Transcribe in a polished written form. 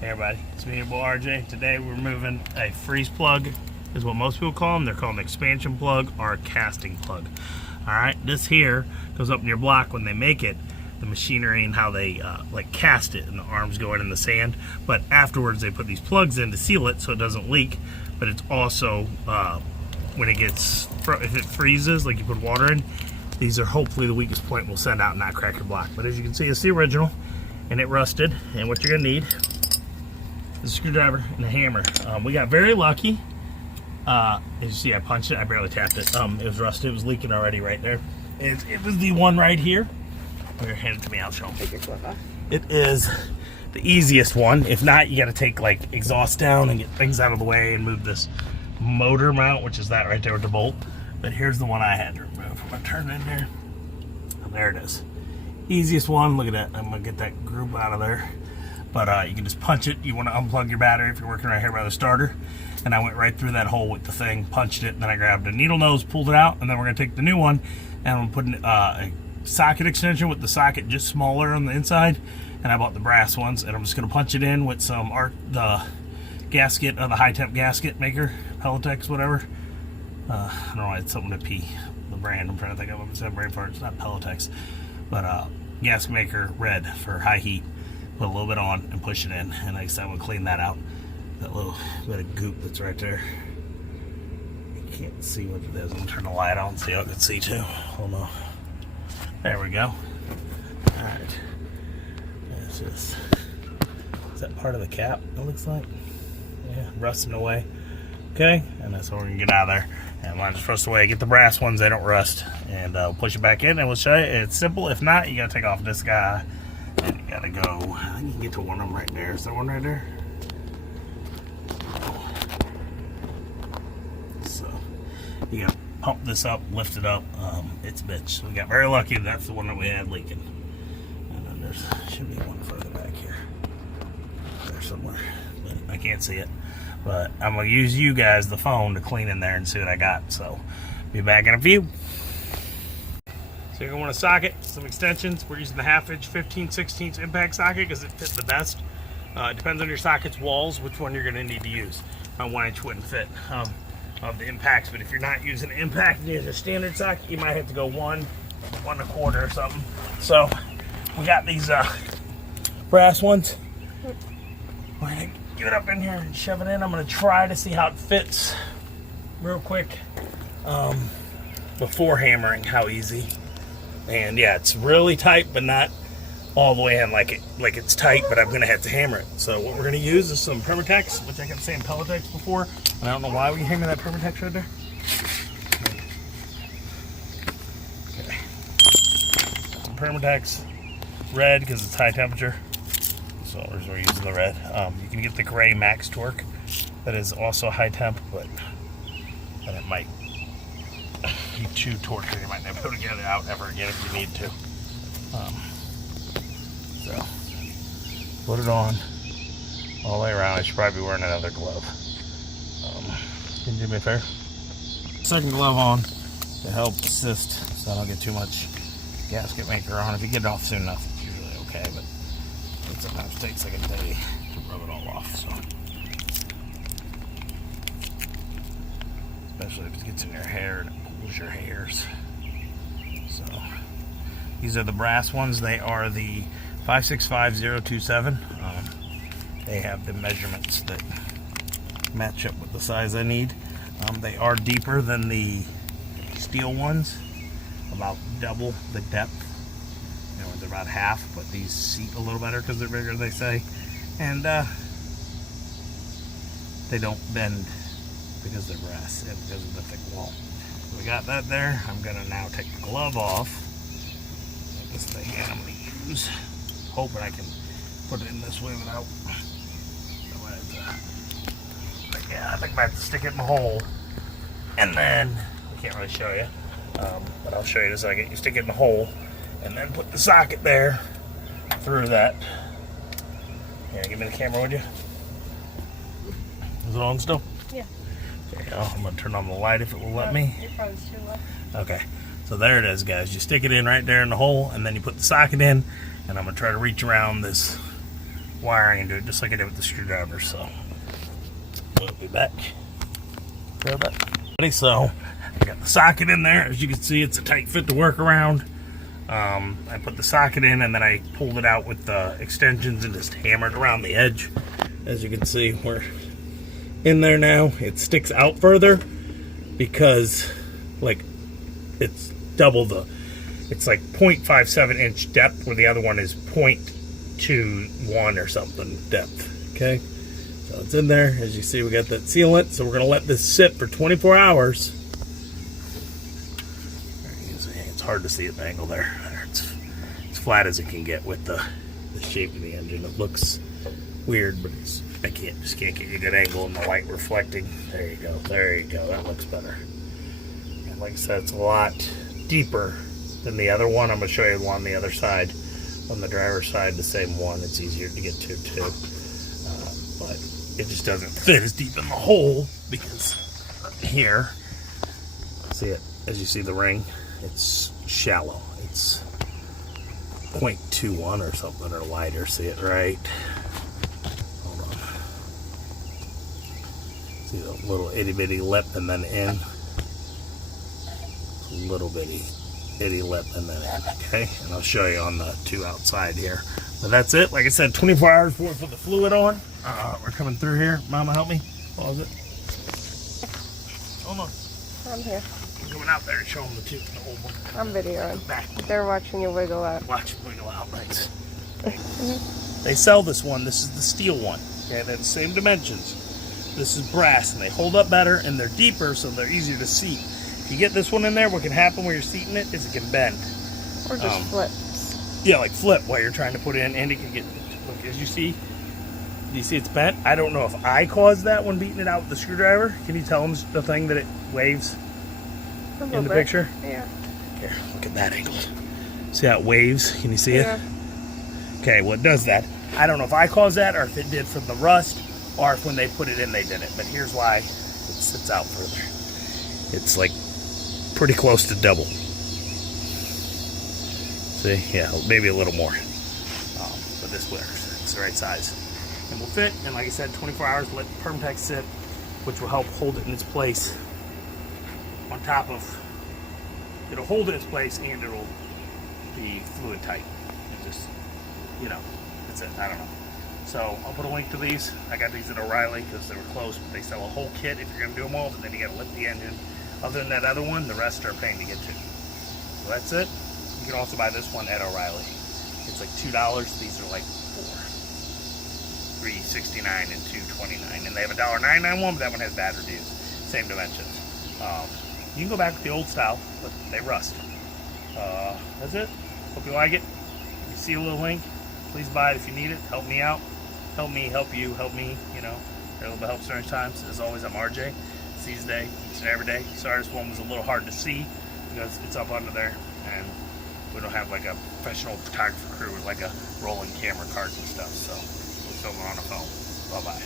Hey everybody, it's me, your boy RJ. Today we're removing a freeze plug, is what most people call them. They're called an expansion plug or a casting plug. Alright, this here goes up in your block when they make it, the machinery and how they like cast it, and the arms go in the sand. But afterwards they put these plugs in to seal it so it doesn't leak. But it's also, when it gets, if it freezes, like you put water in, these are hopefully the weakest point will send out and not crack your block. But as you can see, it's the original, and it rusted. And what you're gonna need is a screwdriver and a hammer. We got very lucky. As you see, I punched it. I barely tapped it. It was rusted. It was leaking already right there. It was the one right here. Here, hand it to me. I'll show them. Take your clip off. It is the easiest one. If not, you got to take like exhaust down and get things out of the way and move this motor mount, which is that right there with the bolt. But here's the one I had to remove. I'm gonna turn it in there. And there it is. Easiest one. Look at that. I'm gonna get that groove out of there. But you can just punch it. You want to unplug your battery if you're working right here by the starter. And I went right through that hole with the thing, punched it, and then I grabbed a needle nose, pulled it out, and then we're going to take the new one, and I'm putting a socket extension with the socket just smaller on the inside. And I bought the brass ones, and I'm just going to punch it in with some the gasket, the high temp gasket maker, Pelletex, whatever. I don't know, it's something to P, the brand. I'm trying to think of what it's brain for. It's not Pelletex, but gasket maker red for high heat. Put a little bit on and push it in, and like I said, I'm gonna clean that out. That little bit of goop that's right there. You can't see what it is. I'm gonna turn the light on so y'all can see too. Hold on. There we go. Alright. It's just, is that part of the cap, it looks like? Yeah, rusting away. Okay, and that's what we're gonna get out of there. And mine just rust away. Get the brass ones, they don't rust. And push it back in, and we'll show you. It's simple. If not, you gotta take off this guy. And you gotta go, I think you can get to one of them right there. Is there one right there? So, you gotta pump this up, lift it up. It's a bitch. We got very lucky that's the one that we had leaking. And then there's, should be one further back here. There somewhere. But I can't see it. But I'm gonna use you guys, the phone, to clean in there and see what I got. So, be back in a few. So you're going to want a socket, some extensions. We're using the 1/2 inch 15/16 impact socket because it fits the best. It depends on your socket's walls, which one you're going to need to use. My 1 inch wouldn't fit of the impacts, but if you're not using an impact and using a standard socket, you might have to go 1 1/4 or something. So we got these brass ones. We're going to get it up in here and shove it in. I'm going to try to see how it fits real quick before hammering, how easy. And yeah, it's really tight, but not all the way in like it's tight, but I'm gonna have to hammer it. So what we're gonna use is some Permatex, which I kept saying Pelletex before, and I don't know why we hammer that Permatex right there. Okay. Some Permatex red because it's high temperature, so we're using the red. You can get the gray Max Torque that is also high temp, but and it might be too tortured. You might not be able to get it out ever again if you need to. So put it on all the way around. I should probably be wearing another glove. Can you do me a favor? Second glove on to help assist so I don't get too much gasket maker on. If you get it off soon enough, it's usually okay, but it sometimes takes like a day to rub it all off. So especially if it gets in your hair and it pulls your hairs. So these are the brass ones. They are the 565027. They have the measurements that match up with the size I need. They are deeper than the steel ones, about double the depth. You know, they're about half, but these seat a little better because they're bigger, they say. And they don't bend because they're brass and because of the thick wall. So we got that there. I'm gonna now take the glove off. This is the hand I'm gonna use. Hoping I can put it in this way without. Yeah, I think I have to stick it in the hole, and then I can't really show you, but I'll show you in a second. You stick it in the hole, and then put the socket there through that. Yeah, give me the camera, would you? Is it on still? Yeah. Okay, I'm gonna turn on the light if it will let me. It probably is too low. Okay, so there it is, guys. You stick it in right there in the hole, and then you put the socket in, and I'm gonna try to reach around this wiring into it, just like I did with the screwdriver. So we'll be back. Grab it. So I got the socket in there. As you can see, it's a tight fit to work around. I put the socket in, and then I pulled it out with the extensions and just hammered around the edge. As you can see, we're in there now. It sticks out further because like it's double the, it's like 0.57 inch depth, where the other one is 0.21 or something depth. Okay, so it's in there. As you see, we got that sealant, so we're gonna let this sit for 24 hours. It's hard to see at the angle there. It's flat as it can get with the shape of the engine. It looks weird, but I just can't get you a good angle in the light reflecting. There you go. There you go. That looks better. And like I said, it's a lot deeper than the other one. I'm going to show you the one on the other side. On the driver's side, the same one. It's easier to get to too. But it just doesn't fit as deep in the hole because here, see it, as you see the ring, it's shallow. It's 0.21 or something, or wider. See it right? Hold on. See the little itty bitty lip and then in. Little bitty itty lip and then in. Okay, and I'll show you on the two outside here. But that's it. Like I said, 24 hours before we put the fluid on. We're coming through here. Mama, help me. Pause it. Hold on. I'm here. I'm going out there and show them the old one. I'm videoing. Back. They're watching you wiggle out. Watch it wiggle out. Thanks. They sell this one. This is the steel one. Okay, they're the same dimensions. This is brass, and they hold up better, and they're deeper, so they're easier to seat. If you get this one in there, what can happen when you're seating it is it can bend. Or just flips. Yeah, like flip while you're trying to put it in, and it can get, look, as you see, do you see it's bent? I don't know if I caused that when beating it out with the screwdriver. Can you tell them the thing that it waves in the picture? Yeah. Here, look at that angle. See how it waves? Can you see Yeah. it? Okay, well, it does that. I don't know if I caused that or if it did from the rust or if when they put it in they did it. But here's why it sits out further. It's like pretty close to double. See? Yeah, maybe a little more. But this works. It's the right size. And will fit. And like I said, 24 hours, let Permatex sit, which will help hold it in its place on top of, it'll hold it in its place and it'll be fluid tight. And just, you know, that's it. I don't know. So I'll put a link to these. I got these at O'Reilly because they were close, but they sell a whole kit if you're going to do them all, but then you got to lift the engine. Other than that other one, the rest are a pain to get to. So that's it. You can also buy this one at O'Reilly. It's like $2. These are like $4. $3.69 and $2.29. And they have a $1.99 one, but that one has bad reviews. Same dimensions. You can go back with the old style, but they rust. That's it. Hope you like it. If you see a little link, please buy it if you need it. Help me out. Help me, help you, help me, you know. A little bit helps during times. As always, I'm RJ. Seize day, each and every day. Sorry this one was a little hard to see because it's up under there and we don't have like a professional photographer crew with like a rolling camera cards and stuff, so we're filming on a phone. Bye-bye.